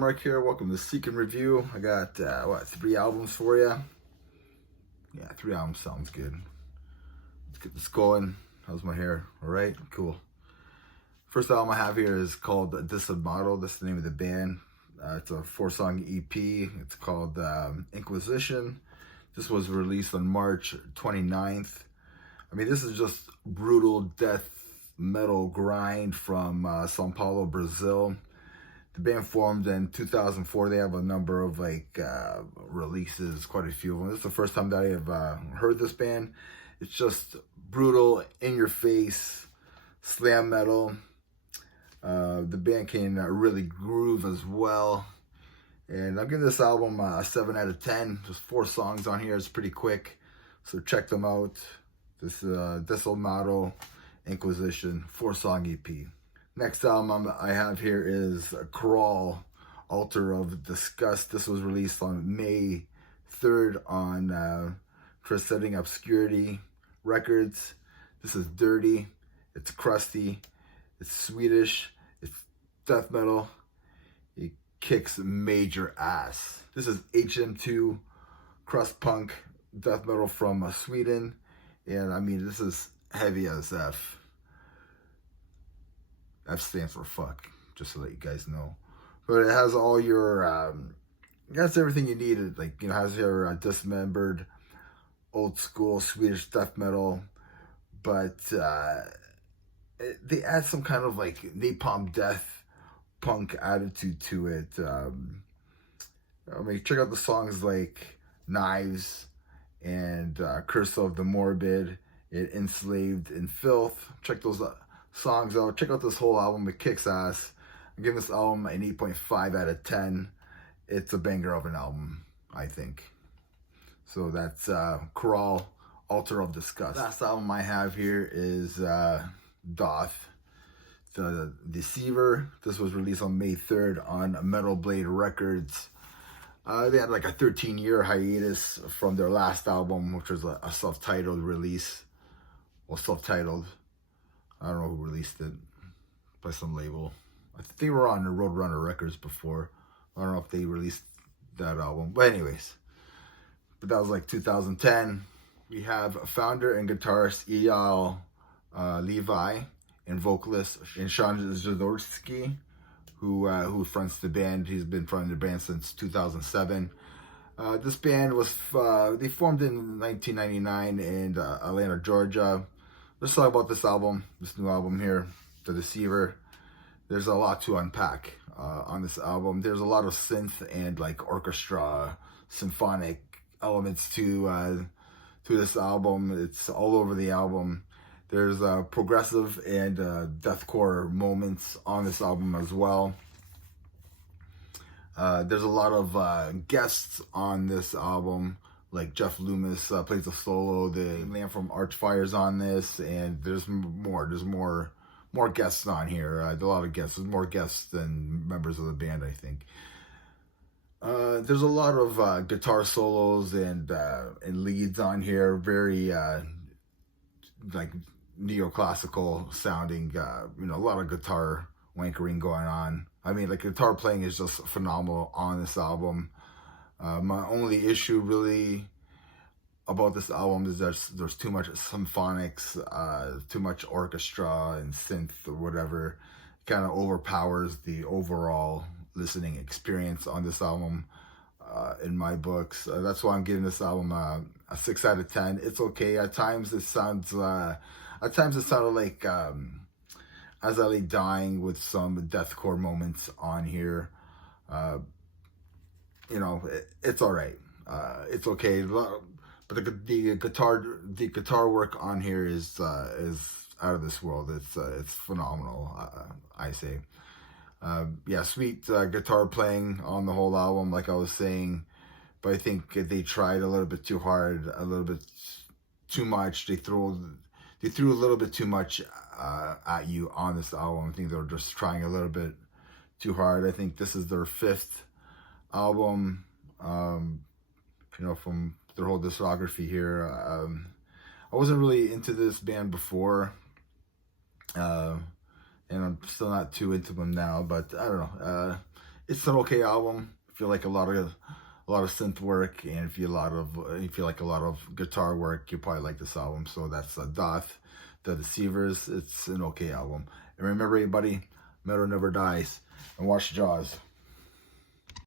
Mark here. Welcome to Seek and Review. I got, 3 albums for you. Yeah, 3 albums sounds good. Let's get this going. How's my hair? All right, cool. First album I have here is called Desalmado. That's the name of the band. It's a 4-song EP. It's called Inquisition. This was released on March 29th. I mean, this is just brutal death metal grind from Sao Paulo, Brazil. The band formed in 2004. They have a number of releases, quite a few of them. This is the first time that I have heard this band. It's just brutal, in your face, slam metal. The band can really groove as well. And I'm giving this album a 7 out of 10. Just 4 songs on here. It's pretty quick. So check them out. This Desalmado Inquisition 4-song EP. Next album I have here is Crawl, Altar of Disgust. This was released on May 3rd on Crescenting Obscurity Records. This is dirty, it's crusty, it's Swedish, it's death metal. It kicks major ass. This is HM2 crust punk death metal from Sweden. And I mean, this is heavy as F. F stands for fuck, just to let you guys know. But it has all your, it has everything you needed. Like, it has your dismembered, old school Swedish death metal. But they add some kind of like napalm death punk attitude to it. I mean, check out the songs like Knives and Curse of the Morbid, Enslaved in Filth. Check those songs out. Check out this whole album. It kicks ass. I'm giving this album an 8.5 out of 10. It's a banger of an album, I think. So that's Crawl, Altar of Disgust. Last album I have here is Daath, The Deceiver. This was released on May 3rd on Metal Blade Records. They had like a 13-year hiatus from their last album, which was a self-titled release. Well, self-titled. I don't know who released it, by some label. I think they were on the Roadrunner Records before. I don't know if they released that album. But anyways, but that was like 2010. We have founder and guitarist Eyal Levi and vocalist Sean Zadorsky, who fronts the band. He's been fronting the band since 2007. This band was they formed in 1999 in Atlanta, Georgia. Let's talk about this album, this new album here, The Deceiver. There's a lot to unpack on this album. There's a lot of synth and like orchestra, symphonic elements to this album. It's all over the album. There's progressive and deathcore moments on this album as well. There's a lot of guests on this album, like Jeff Loomis plays the solo. The man from Archfire's on this, and there's more guests on here. A lot of guests. There's more guests than members of the band, I think. There's a lot of guitar solos and leads on here. Very like neoclassical sounding. A lot of guitar wankering going on. I mean, like, guitar playing is just phenomenal on this album. My only issue really about this album is there's too much symphonics, too much orchestra and synth or whatever. It kind of overpowers the overall listening experience on this album in my books. That's why I'm giving this album a 6 out of 10. It's okay. At times it sounded like As I Lay Dying with some deathcore moments on here. It's all right. It's okay. But the guitar work on here is out of this world. It's phenomenal. I say. Sweet guitar playing on the whole album, like I was saying. But I think they tried a little bit too hard, a little bit too much. They threw a little bit too much at you on this album. I think they were just trying a little bit too hard. I think this is their 5th album, from their whole discography here. I wasn't really into this band before, and I'm still not too into them now, but I don't know. it's an okay album. If you like a lot of synth work, and if you like a lot of guitar work, you probably like this album. So that's Daath, The Deceivers. It's an okay album. And remember, everybody, metal never dies. And watch Jaws.